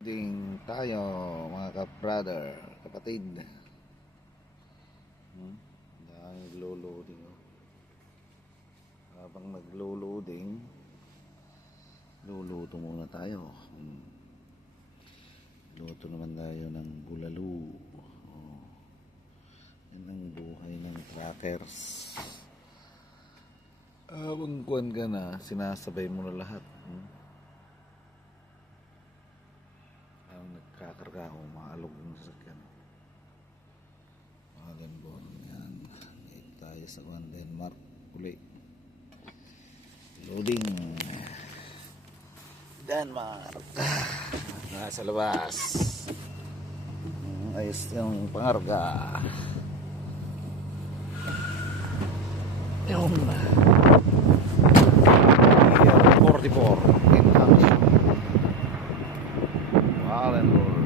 Ding tayo mga ka-brother, kapatid. Dahil naglo-loading. Habang naglo-loading, luluto muna tayo. Luto naman tayo ng bulalo. Yan ang buhay ng trackers. Habang kuwan ka na, sinasabay mo na lahat. Nagkakarga ako, maalog yung sasakyan. Malenborn yan. Dito tayo sa Denmark uli. Loading Denmark. Nasa labas. Ayos yung pangarga. Yung 44 in action. Malenborn.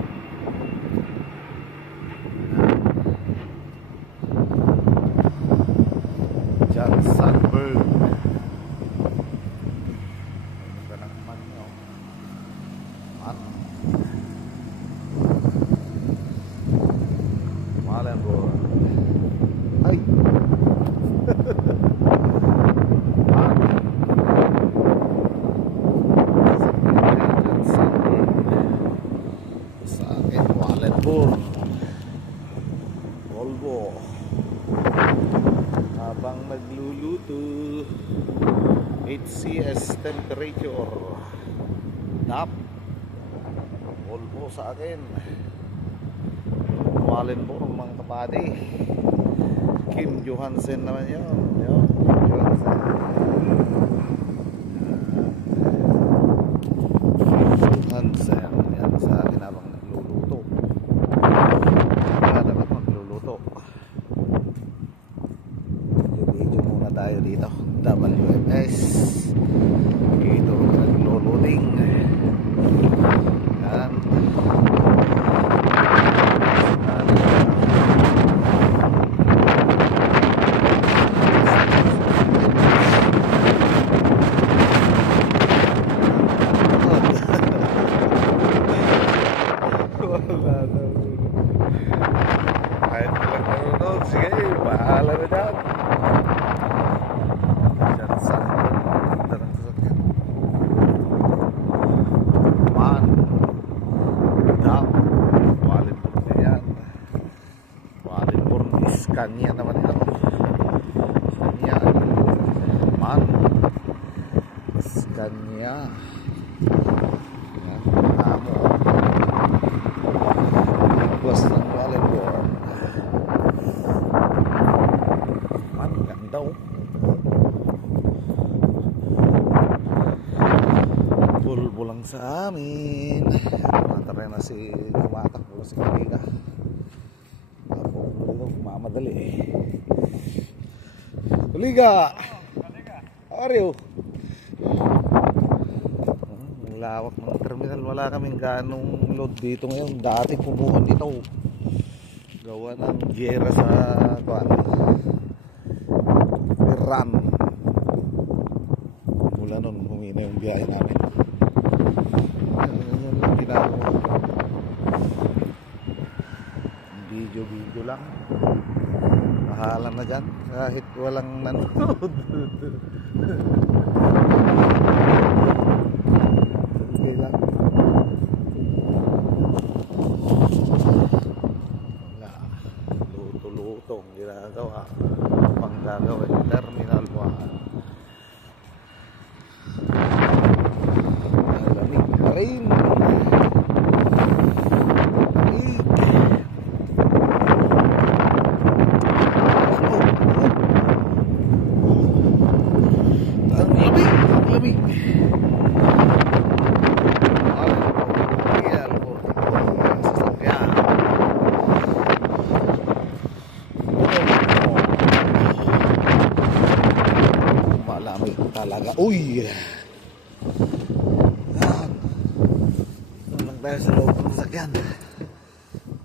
Sunburn. Ganda ng man nyo. Man. Malenborn. Ay! Man. Sunburn. Sa akin, Malenborn. Volvo. Habang nagluluto, 8 CS temperature. Tap. Volvo sa akin. Malenborn mga kapatid. Kim Johansen naman yun. Kim Johansen. Johansen. Yan sa akin habang nagluluto. Kaya dapat magluluto. Video muna tayo dito. WMS. Dito naglo-loading. Yan. Kahit walang nanonood, sige, bahala na dyan. Dyan sa ganda ng sasakyan. Man. Dap. Malenborn na yan. Malenborn Scania naman yan. Scania. Man. Scania. Yan. Amo. Bus ng Malenborn. Man, ganda oh. Bulbo lang sa amin. Matara na si tumatakbo si Kaliga. Ako mamadali. Kaliga! How are you? Ang lawak ng terminal. Wala kaming ganong load dito ngayon. Dati pumuhan dito. Gawa ng giyera sa Iran. Mula nun humina yung biyahe namin. Yan lang ginagawa. Video lang. Mahalan na dyan kahit walang nanonood. Okay lang. Wala. Luto-lutong ginagawa. Pang gagawin Terminal 1. Malamig pa rin. Ang lamig. Malamig talaga. Uy! Yan. Doon lang tayo sa loob ng sasakyan.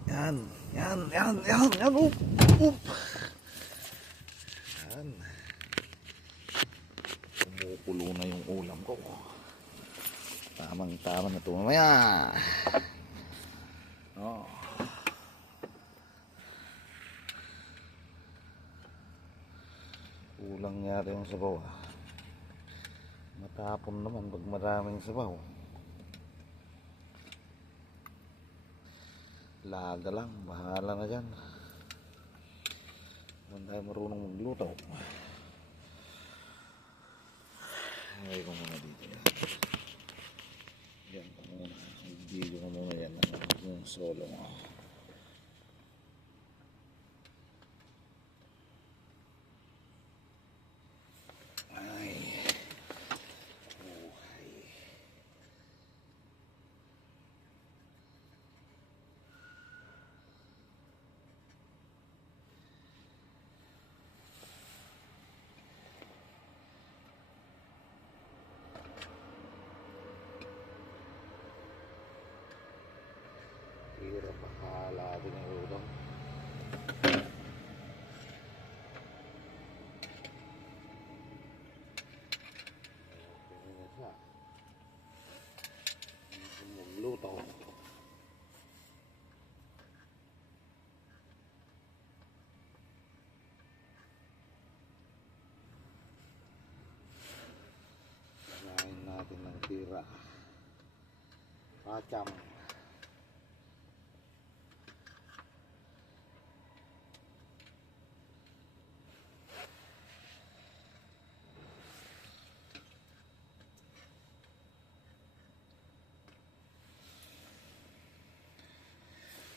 Yan. Oop! Yan. Kumukulo na yung ulam ko. Tamang-tama na ito mamaya. sabaw. Matapon naman pag maraming sabaw. Laga lang, bahala na dyan. Hindi tayo marunong magluto. Ngayon ko muna dito. Yan ko muna. Video ko muna yan yung solo mo. Hirap akala din ang udang. Okay na siya. Magluto. Lagayin natin ng tira. Pacam.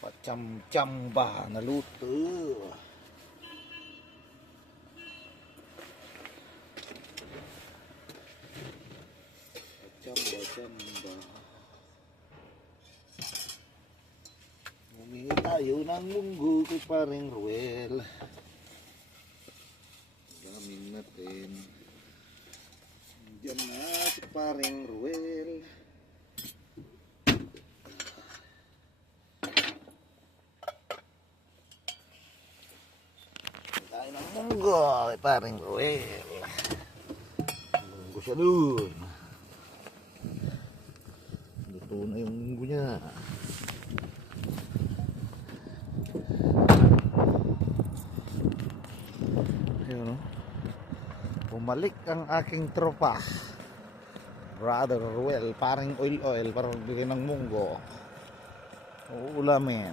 Pacam-cam ba na luto. Pacam ba. Humingi tayo ng munggo kay paring Ruel. Gamin natin. Diyan na si paring Ruel. Tayo ng munggo kay paring Ruel. Munggo siya dun. Luto na yung munggo niya. Ayun, no? Bumalik ang aking tropa. Brother Ruel, paring oil para magbigay ng munggo. Uulamin.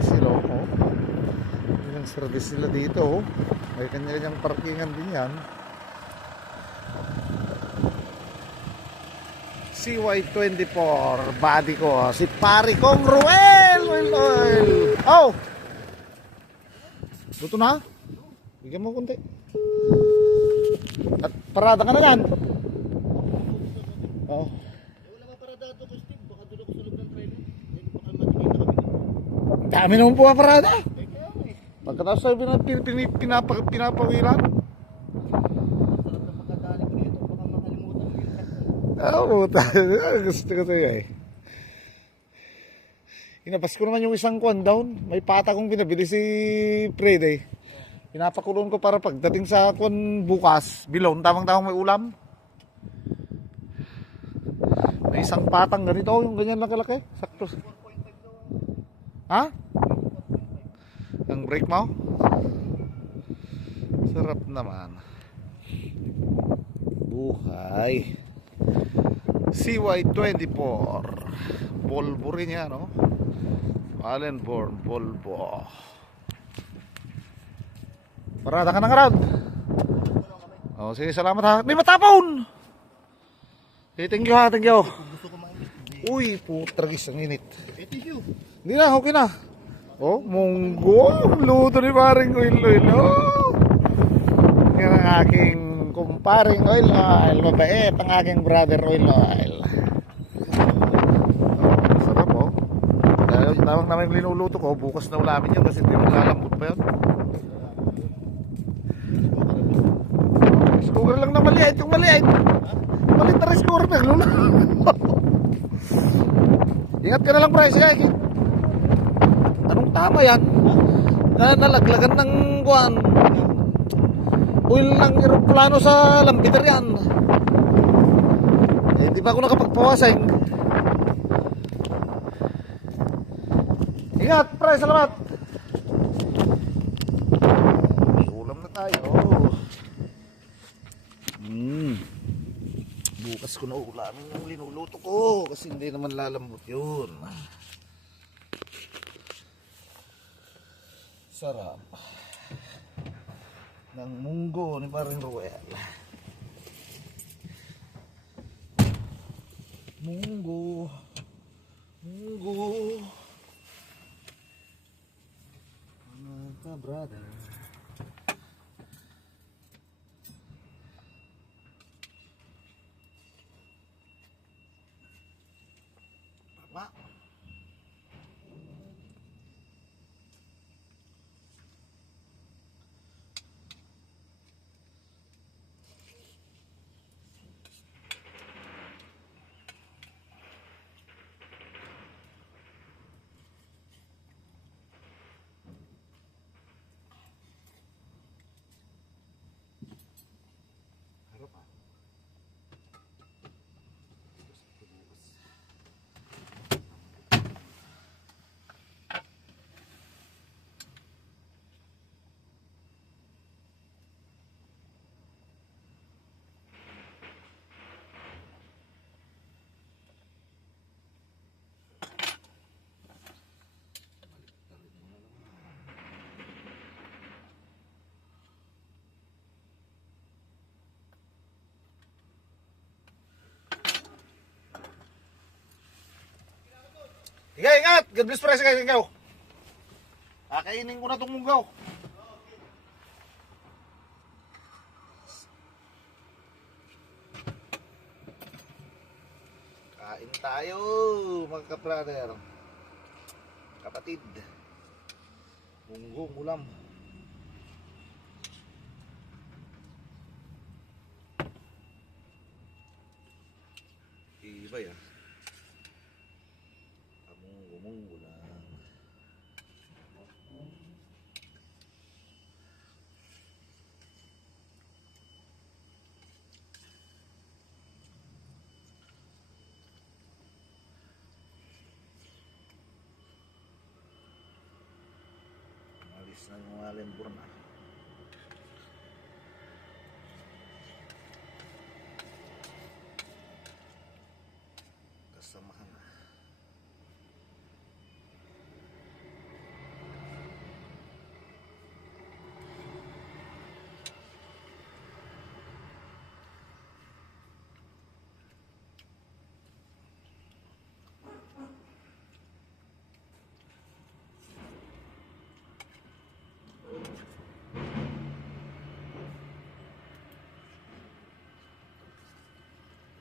Sila, oh. Yung service sila dito, oh. May kanya-kanyang parkingan din yan. CY24 body ko, si pari kong Ruel. Oh, luto na? Bigyan mo kunti. At parada ka na yan. Oh. Wala ka parada ito ko, Steve. Baka dulo ko sa loob ng trailer. Baka matikita kami. Dami naman po parada. Pagkatapos sabi na pinapawilan. Sarap na pagkadali ko nito. Baka makalimutan mo yung truck. Oo, gusto ko sa'yo eh. Inapas ko naman yung isang kwan down. May pata kong binabili si Fred eh. Pinapakulon ko para pagdating sa kwan bukas, bilon, tamang-tamang may ulam. May isang patang ganito, yung ganyan nakalaki. Sakto. Ha? Ang brake mo? Sarap naman. Buhay. CY24 Volvo rin yan, no? Allenborn Volvo. Parada ka ng round. Oh, sige, salamat ha. May matapon! Okay, thank you ha, thank you. Uy, putragis ang init. Hindi na, okay na. Oh, munggo. Luto ni paring oil. Oh. Yan ang aking kumparing oil. Mabait ang aking brother oil. Sarap, oh. Dahil tawag namin yung linuluto ko, bukas na ulamin yun kasi hindi maglalambot pa yun. Rice cooker lang na maliit, yung maliit. Maliit na rice cooker na. Ingat ka na lang, Bryce. Anong tama yan? Nalaglagan ng kuwan. Oil ng aeroplano sa lambider yan. Eh, hindi pa ako nakapagpawasing. Ingat Ingat, pre, salamat. May ulam na tayo. Bukas ko na ulamin yung linuluto ko kasi hindi naman lalambot yun. Sarap ng munggo ni Paring Ruel. Munggo. Ano ka, brother? Tama. Harap ah. Sige, ingat! God bless, pre, sige, ikaw. Kakainin ko na itong munggaw. Kain tayo, mga ka-brother. Kapatid. Munggong ulam. Iba yan. Munggo lang. Alis na yung mga lembur na. Kasamahan na.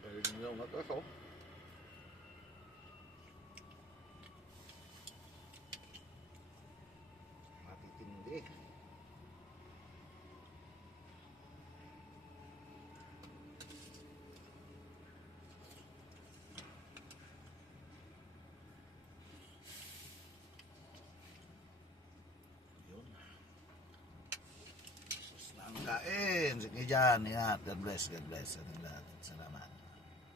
Dahil nyo matakaw. Matitindi. Yun. Sus na ang kain. Sige dyan. Ingat. God bless. God bless. Anong lahat.